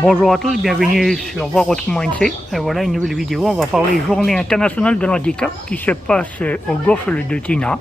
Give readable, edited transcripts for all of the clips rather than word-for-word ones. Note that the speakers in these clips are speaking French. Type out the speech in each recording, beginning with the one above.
Bonjour à tous, bienvenue sur Voir Autrement NC. Et voilà une nouvelle vidéo. On va parler Journée internationale de l'handicap qui se passe au golfe de Tina.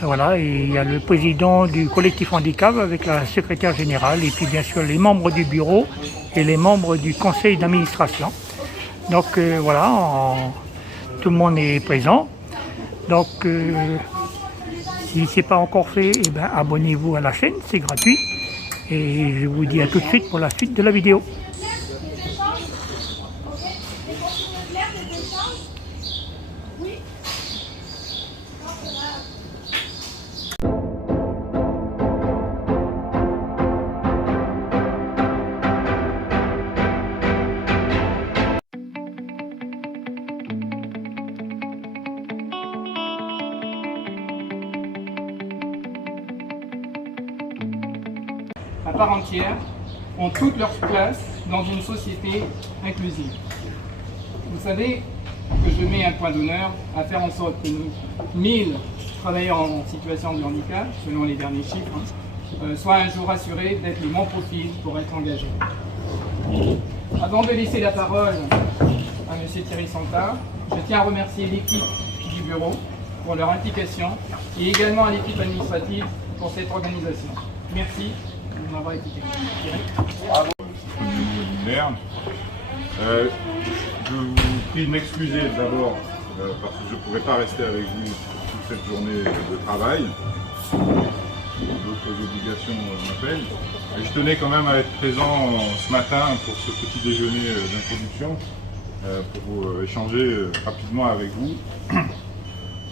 Et voilà, et il y a le président du collectif handicap avec la secrétaire générale et puis bien sûr les membres du bureau et les membres du conseil d'administration. Donc tout le monde est présent. Donc si ce n'est pas encore fait, abonnez-vous à la chaîne, c'est gratuit. Et je vous dis à tout de suite pour la suite de la vidéo. À part entière, ont toute leur place dans une société inclusive. Vous savez que je mets un point d'honneur à faire en sorte que nos 1000 travailleurs en situation de handicap, selon les derniers chiffres, soient un jour assurés d'être le bon profil pour être engagés. Avant de laisser la parole à M. Thierry Santard, je tiens à remercier l'équipe du bureau pour leur implication et également à l'équipe administrative pour cette organisation. Merci. Bravo. Je vous prie de m'excuser d'abord parce que je ne pourrai pas rester avec vous toute cette journée de travail. D'autres obligations m'appellent. Et je tenais quand même à être présent ce matin pour ce petit déjeuner d'introduction pour échanger rapidement avec vous.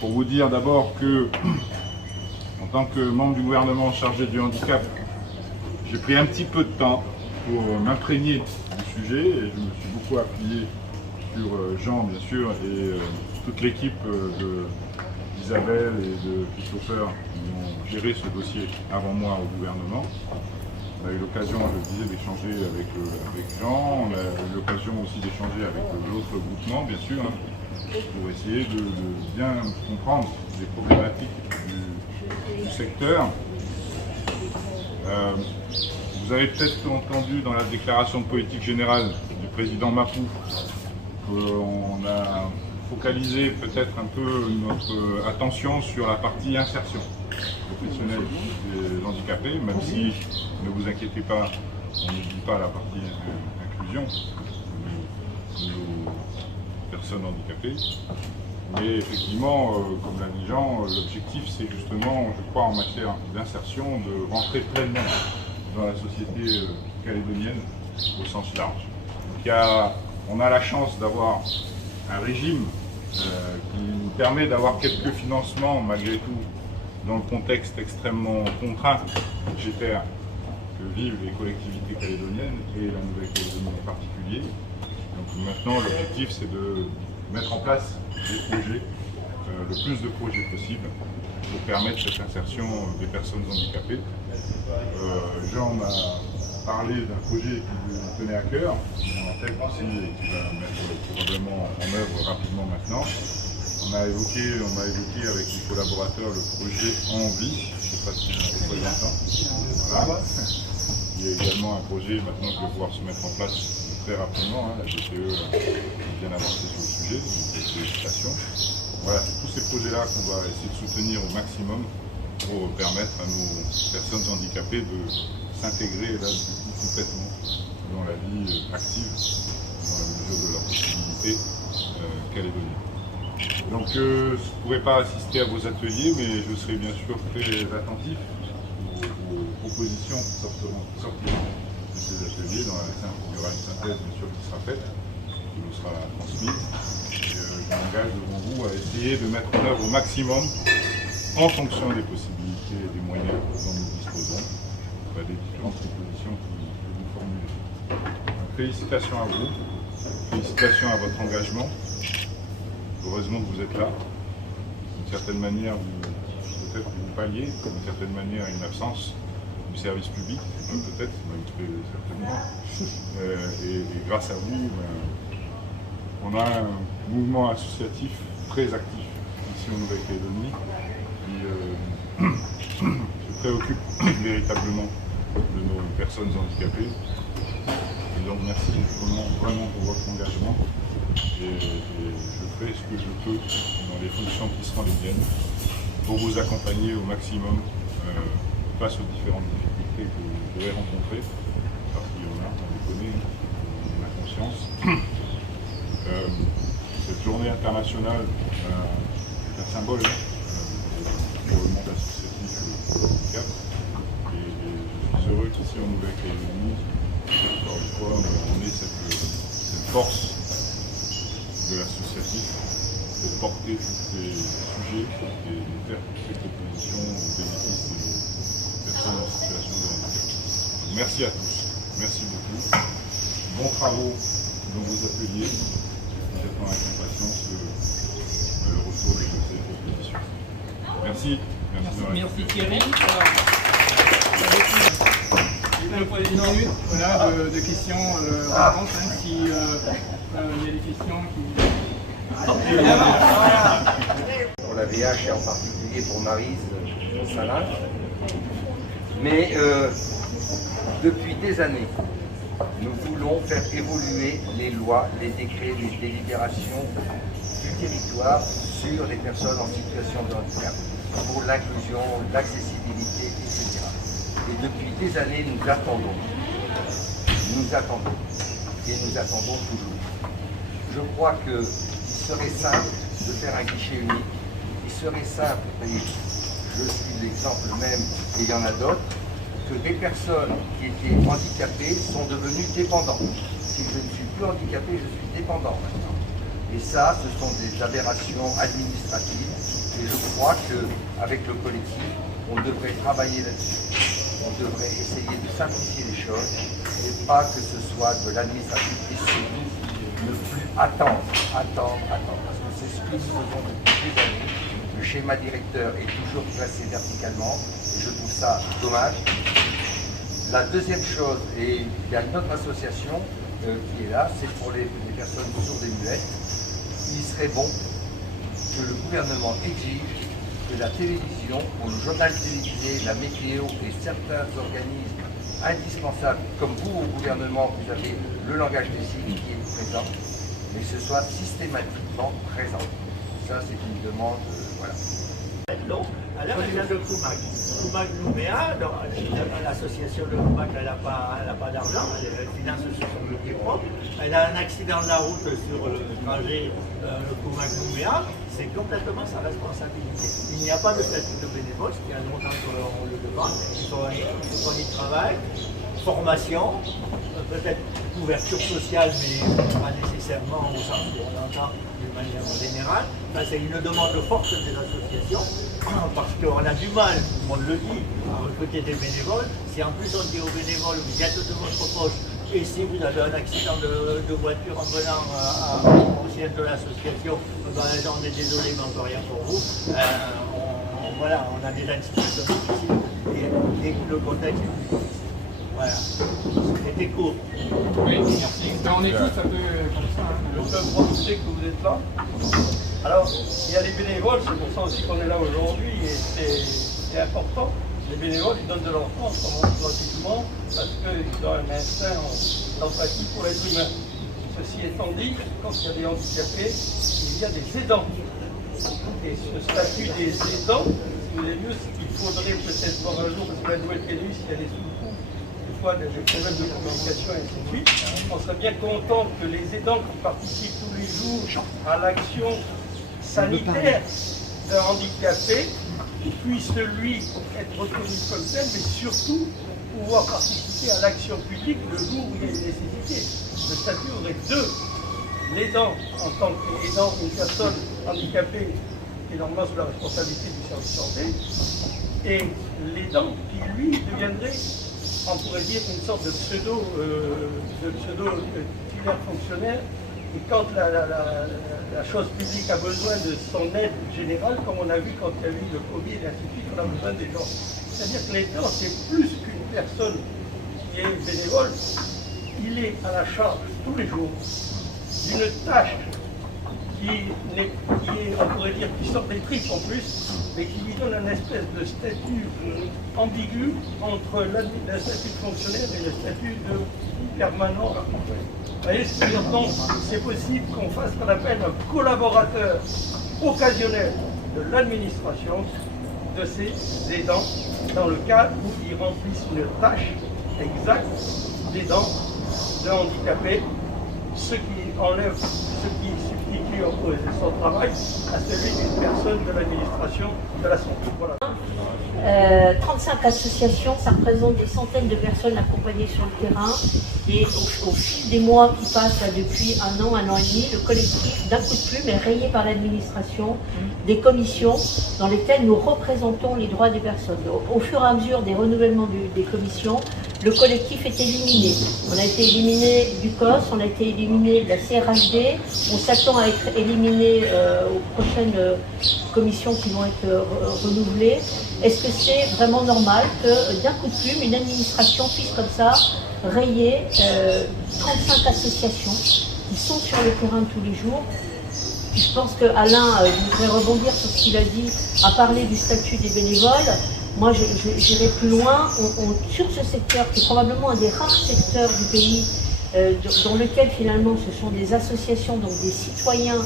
Pour vous dire d'abord que, en tant que membre du gouvernement chargé du handicap, j'ai pris un petit peu de temps pour m'imprégner du sujet et je me suis beaucoup appuyé sur Jean, bien sûr, et toute l'équipe d'Isabelle et de Christopher qui ont géré ce dossier avant moi au gouvernement. On a eu l'occasion, je le disais, d'échanger avec Jean, on a eu l'occasion aussi d'échanger avec l'autre groupement, bien sûr, pour essayer de bien comprendre les problématiques du secteur. Vous avez peut-être entendu dans la déclaration de politique générale du président Mapou qu'on a focalisé peut-être un peu notre attention sur la partie insertion professionnelle des handicapés, même si, ne vous inquiétez pas, on n'oublie pas la partie inclusion de nos personnes handicapées. Mais effectivement, comme l'a dit Jean, l'objectif c'est justement, je crois, en matière d'insertion, de rentrer pleinement dans la société calédonienne au sens large. Donc, on a la chance d'avoir un régime qui nous permet d'avoir quelques financements malgré tout dans le contexte extrêmement contraint budgétaire que vivent les collectivités calédoniennes et la Nouvelle-Calédonie en particulier. Donc maintenant l'objectif c'est de mettre en place des projets, le plus de projets possible pour permettre cette insertion des personnes handicapées. Jean m'a parlé d'un projet qui lui tenait à cœur, qui est en tête aussi et qui va mettre probablement en œuvre rapidement maintenant. On m'a évoqué avec les collaborateurs le projet Envie, je ne sais pas si c'est un représentant. Voilà. Il y a également un projet maintenant qui va pouvoir se mettre en place très rapidement, la GPE est bien avancée sur le sujet, donc félicitations. Voilà, c'est tous ces projets-là qu'on va essayer de soutenir au maximum pour permettre à nos personnes handicapées de s'intégrer là du coup complètement dans la vie active, dans la mesure de leurs possibilités calédoniennes. Donc je ne pourrai pas assister à vos ateliers, mais je serai bien sûr très attentif aux propositions qui sortiront de ces ateliers. Il y aura une synthèse bien sûr qui sera faite, qui nous sera transmise. Je m'engage devant vous à essayer de mettre en œuvre au maximum, en fonction des possibilités et des moyens dont nous disposons, des différentes propositions que vous formulez. Donc, félicitations à vous, félicitations à votre engagement. Heureusement que vous êtes là. D'une certaine manière, peut-être vous palliez, d'une certaine manière, une absence du service public, peut-être, même très certainement. Et grâce à vous, on a un mouvement associatif très actif ici en Nouvelle-Calédonie qui se préoccupe véritablement de nos personnes handicapées. engagement et je ferai ce que je peux dans les fonctions qui seront les miennes pour vous accompagner au maximum face aux différentes difficultés que vous devez rencontrer, parce qu'il y en a, on les connaît, on a conscience. Cette journée internationale est un symbole pour le monde associatif pour le handicap. Et je suis heureux qu'ici en Nouvelle-Calédonie, encore une fois, on ait cette force de l'associatif de porter tous ces sujets et de faire toutes ces propositions au bénéfice des personnes en situation de handicap. Donc, merci à tous, merci beaucoup. Bons travaux dans vos ateliers. J'attends avec impatience le retour de ces propositions. Merci. Merci Thierry. Il faut 10 minutes voilà, de questions-réponses, s'il y a des questions qui... Pour la VH et en particulier pour Maryse Salin. Mais depuis des années, nous voulons faire évoluer les lois, les décrets, les délibérations du territoire sur les personnes en situation de handicap, pour l'inclusion, l'accessibilité, etc. Et depuis des années, nous attendons. Et nous attendons toujours. Je crois qu'il serait simple de faire un guichet unique. Il serait simple, et je suis l'exemple même, et il y en a d'autres, que des personnes qui étaient handicapées sont devenues dépendantes. Si je ne suis plus handicapé, je suis dépendant maintenant. Et ça, ce sont des aberrations administratives. Et je crois qu'avec le collectif, on devrait travailler là-dessus. On devrait essayer de simplifier les choses et pas que ce soit de l'administratif et surtout ne plus attendre. Parce que c'est ce que nous faisons depuis des années. Le schéma directeur est toujours placé verticalement et je trouve ça dommage. La deuxième chose, et il y a une autre association qui est là, c'est pour les personnes sourdes et muettes. Il serait bon que le gouvernement exige que la télévision, pour le journal télévisé, la météo et certains organismes indispensables, comme vous au gouvernement, vous avez le langage des signes qui est présent, mais que ce soit systématiquement présent. Ça, c'est une demande, voilà. Non, alors elle vient de Koumak. Koumak Nouméa, l'association de Koumak, elle n'a pas d'argent, elle finance sur son budget propre. Elle a un accident de la route sur le trajet Koumak Nouméa, c'est complètement sa responsabilité. Il n'y a pas de statut de bénévole, ce qui a longtemps qu'on le demande. Il faut qu'on y travaille. Formation, peut-être couverture sociale, mais pas nécessairement au sens où on entend d'une manière générale. Enfin, c'est une demande forte des associations, parce qu'on a du mal, tout le monde le dit, à recruter des bénévoles. Si en plus on dit aux bénévoles, vous êtes de votre poche, et si vous avez un accident de voiture en venant au siège de l'association, ben, on est désolé, mais on ne peut rien pour vous. Voilà, on a déjà une situation difficile, et le contexte est plus difficile. Voilà, c'était court. Oui, merci. On est tous un peu comme ça. Je peux profiter que vous êtes là. Alors, il y a les bénévoles, c'est pour ça aussi qu'on est là aujourd'hui, et c'est important. Les bénévoles, ils donnent de leur temps, pratiquement, parce qu'ils ont un instinct d'empathie pour l'être humain. Ceci étant dit, quand il y a des handicapés, il y a des aidants. Et ce statut des aidants, si vous avez vu, il faudrait peut-être voir un jour, parce que la Nouvelle-Calédonie, s'il y a des sous-coups, des problèmes de communication et ainsi de suite, on serait bien content que les aidants qui participent tous les jours à l'action sanitaire d'un handicapé puisse lui être reconnu comme tel, mais surtout pouvoir participer à l'action publique le jour où il y a une nécessité. Le statut aurait deux. L'aidant en tant qu'aidant une personne handicapée qui est normalement sous la responsabilité du service santé, et l'aidant qui lui deviendrait, on pourrait dire, une sorte de pseudo titulaire fonctionnaire. Et quand la chose publique a besoin de son aide générale, comme on a vu quand il y a eu le Covid et ainsi de suite, on a besoin des gens. C'est-à-dire que l'aidant, c'est plus qu'une personne qui est bénévole, il est à la charge tous les jours d'une tâche on pourrait dire, qui sort des tripes en plus, mais qui lui donne un espèce de statut ambigu entre le statut de fonctionnaire et le statut de permanent voyez, donc c'est possible qu'on fasse ce qu'on appelle un collaborateur occasionnel de l'administration de ces aidants dans le cas où ils remplissent une tâche exacte d'aidant de handicapé, ce qui enlève, ce qui substitue son travail à celui d'une personne de l'administration de la santé. Voilà. 35 associations, ça représente des centaines de personnes accompagnées sur le terrain. Et au fil des mois qui passent, là, depuis un an et demi, le collectif d'un coup de plume est rayé par l'administration, des commissions dans lesquelles nous représentons les droits des personnes. Au fur et à mesure des renouvellements des commissions, le collectif est éliminé. On a été éliminé du COS, on a été éliminé de la CRHD, on s'attend à être éliminé aux prochaines commissions qui vont être renouvelées. Est-ce que c'est vraiment normal que d'un coup de plume, une administration puisse comme ça rayer 35 associations qui sont sur le terrain tous les jours? Je pense qu'Alain, je voudrais rebondir sur ce qu'il a dit, à parler du statut des bénévoles. Moi, j'irai plus loin. Sur ce secteur, qui est probablement un des rares secteurs du pays dans lequel finalement ce sont des associations, donc des citoyens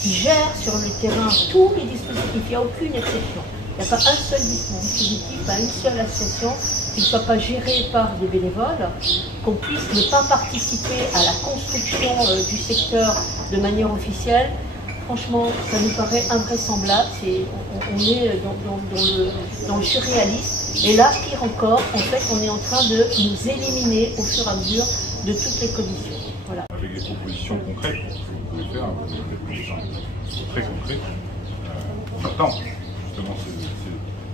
qui gèrent sur le terrain tous les dispositifs, il n'y a aucune exception. Il n'y a pas un seul dispositif, pas une seule association qui ne soit pas gérée par des bénévoles, qu'on puisse ne pas participer à la construction du secteur de manière officielle. Franchement, ça nous paraît invraisemblable. On est dans le surréalisme. Et là, pire encore, en fait, on est en train de nous éliminer au fur et à mesure de toutes les commissions. Voilà. Avec des propositions concrètes que vous pouvez faire, des exemples très concrets, on attend justement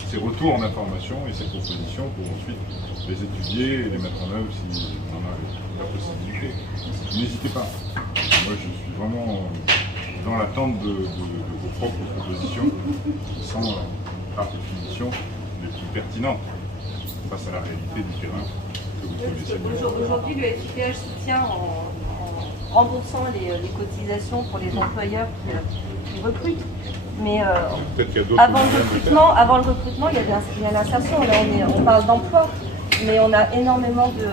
ces retours d'informations et ces propositions pour ensuite les étudier et les mettre en œuvre si on en a la possibilité. N'hésitez pas. Moi, je suis vraiment dans l'attente de vos propres propositions qui sont, par définition, les plus pertinentes face à la réalité du terrain que vous connaissez mieux. Aujourd'hui, le FIPH soutient en remboursant les cotisations pour les employeurs qui recrutent. Mais avant le recrutement, il y a l'insertion. Là, on parle d'emploi, mais on a énormément de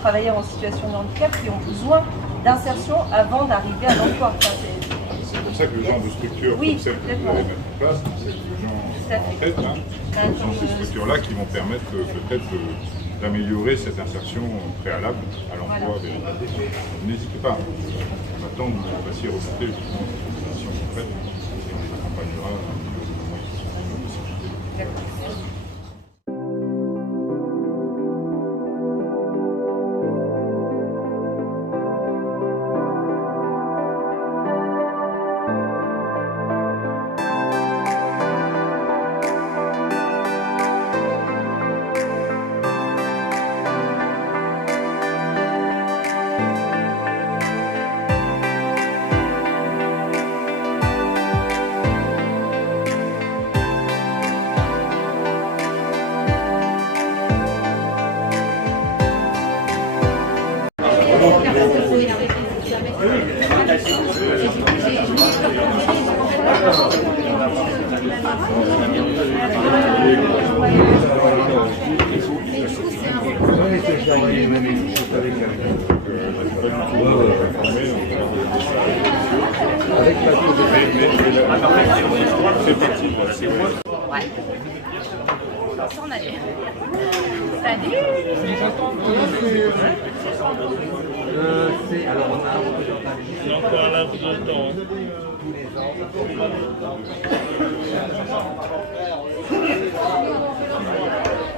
travailleurs en situation de handicap qui ont besoin d'insertion avant d'arriver à l'emploi. C'est pour ça que le genre de structure comme celle que vous allez mettre en place, c'est le genre en tête, ce sont ces structures-là qui vont permettre peut-être d'améliorer cette insertion préalable à l'emploi véritable. N'hésitez pas, on attend que vous fassiez remonter justement ces propositions concrètes et on les accompagnera au niveau de nos possibilités.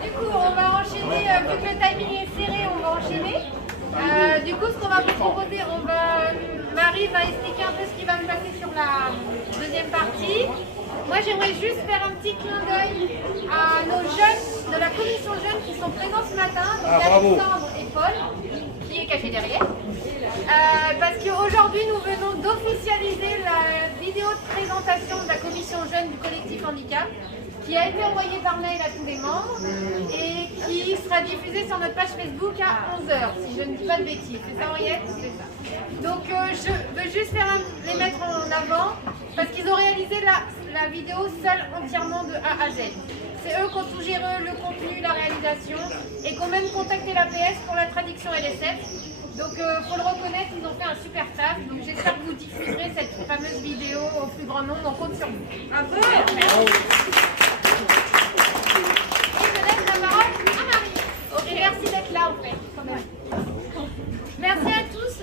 Du coup, on va enchaîner, vu que le timing est serré, on va enchaîner. Du coup, ce qu'on va vous proposer, Marie va expliquer un peu ce qui va se passer sur la deuxième partie. Moi, j'aimerais juste faire un petit clin d'œil à nos jeunes de la commission jeunes qui sont présents ce matin, donc Alexandre et Paul, qui est caché derrière. Parce qu'aujourd'hui, nous venons d'officialiser la vidéo de présentation de la commission jeune du collectif handicap, qui a été envoyée par mail à tous les membres et qui sera diffusée sur notre page Facebook à 11h, si je ne dis pas de bêtises. C'est ça, Henriette? C'est ça. Donc je veux juste les mettre en avant parce qu'ils ont réalisé la vidéo seule entièrement de A à Z. C'est eux qui ont tout géré, le contenu, la réalisation, et qui ont même contacté l'APS pour la traduction LSF. Donc faut le reconnaître, ils ont fait un super taf. Donc j'espère que vous diffuserez cette fameuse vidéo au plus grand nombre. On compte sur vous. Un peu. Et je laisse la parole à Marie. Et merci d'être là en fait, quand même. Merci à tous.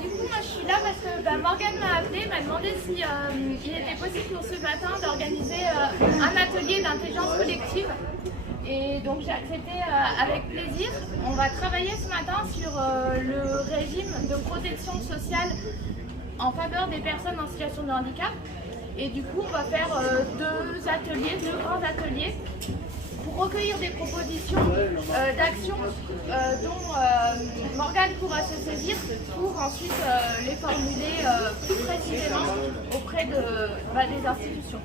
Du coup, moi je suis là parce que Morgane m'a appelé, m'a demandé si il était possible pour ce matin d'organiser un atelier d'intelligence collective. Et donc j'ai accepté avec plaisir. On va travailler ce matin sur le régime de protection sociale en faveur des personnes en situation de handicap. Et du coup, on va faire deux grands ateliers pour recueillir des propositions d'actions dont Morgane pourra se saisir pour ensuite les formuler plus précisément auprès des institutions.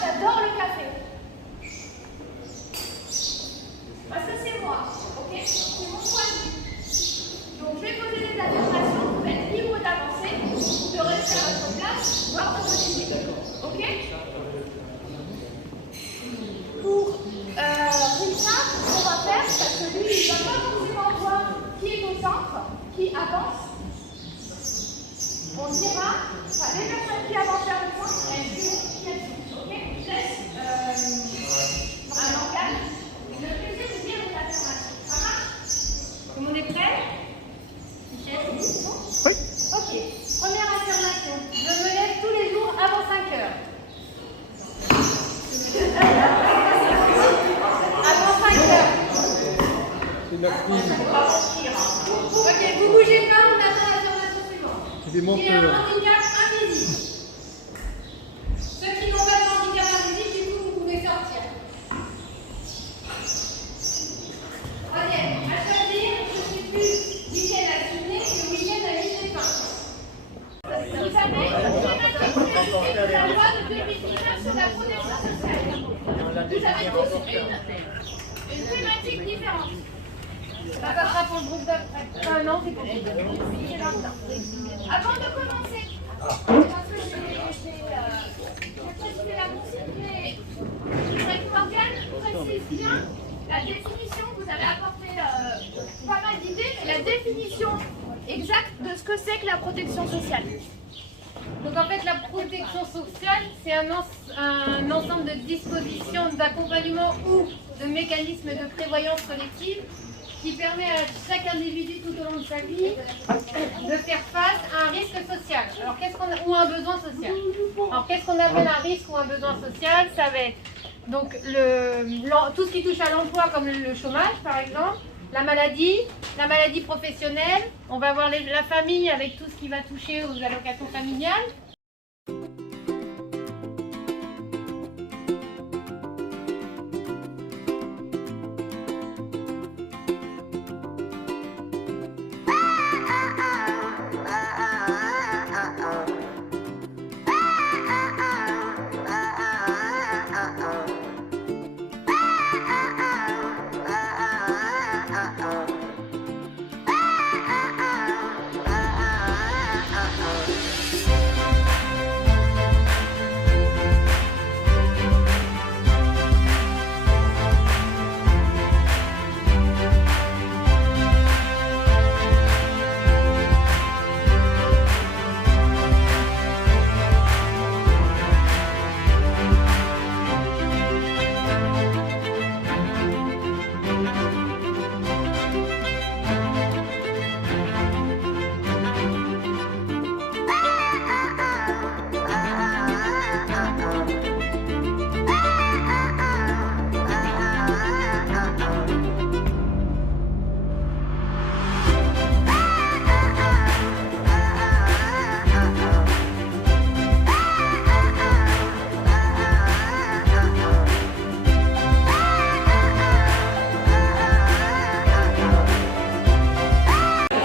J'adore le café. Parce que c'est moi, ok? C'est mon point de vue. Donc je vais poser des affirmations, vous êtes libre d'avancer, de rester à votre place, voire de reculer. Ok? Pour Richard, ce qu'on va faire, parce que lui, il ne va pas forcément voir qui est au centre, qui avance. On dira, enfin, les personnes qui avancent vers le centre, elles diront qui elles sont. Ok? Je laisse un langage. Le plaisir de dire les affirmations. Ça marche? Tout le monde est prêt? Michel, c'est bon? Oui. Ok. Première affirmation. Je me lève tous les jours avant 5 heures. Avant 5 heures. C'est la crise. Ok, vous bougez pas, on attend l'affirmation suivante. C'est des Il y a un menteurs. handicap invisible. Ceux qui n'ont pas de handicap invisible, du coup, vous pouvez sortir. Troisième, à choisir, je suis plus week-end à Sydney que week-end à l'île des Pins. Vous savez, la loi de 2019 sur la protection sociale. Vous avez tous une thématique différente. Ça passera pour le groupe d'après. Enfin, non, c'est pour le groupe d'après. C'est là dedans. Avant de commencer, parce que j'ai précisé la consigne, mais cette Morgane précise bien la définition. Vous avez apporté pas mal d'idées, mais la définition exacte de ce que c'est que la protection sociale. Donc en fait, la protection sociale, c'est un ensemble de dispositions d'accompagnement ou de mécanismes de prévoyance collective qui permet à chaque individu tout au long de sa vie de faire face à un risque social. Alors, ou un besoin social. Alors qu'est-ce qu'on appelle un risque ou un besoin social? Ça va être donc tout ce qui touche à l'emploi, comme le chômage par exemple, la maladie professionnelle, on va voir la famille avec tout ce qui va toucher aux allocations familiales.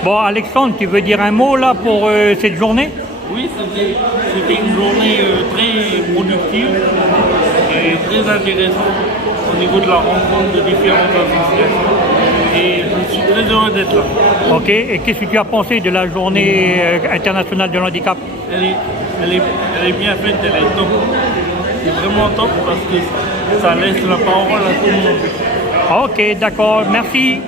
Bon, Alexandre, tu veux dire un mot là pour cette journée? Oui, c'était une journée très productive et très intéressante au niveau de la rencontre de différentes associations. Et je suis très heureux d'être là. Ok, et qu'est-ce que tu as pensé de la journée internationale de l'handicap? Elle est bien faite, elle est top. C'est vraiment top parce que ça laisse la parole à tout le monde. Ok, d'accord, merci.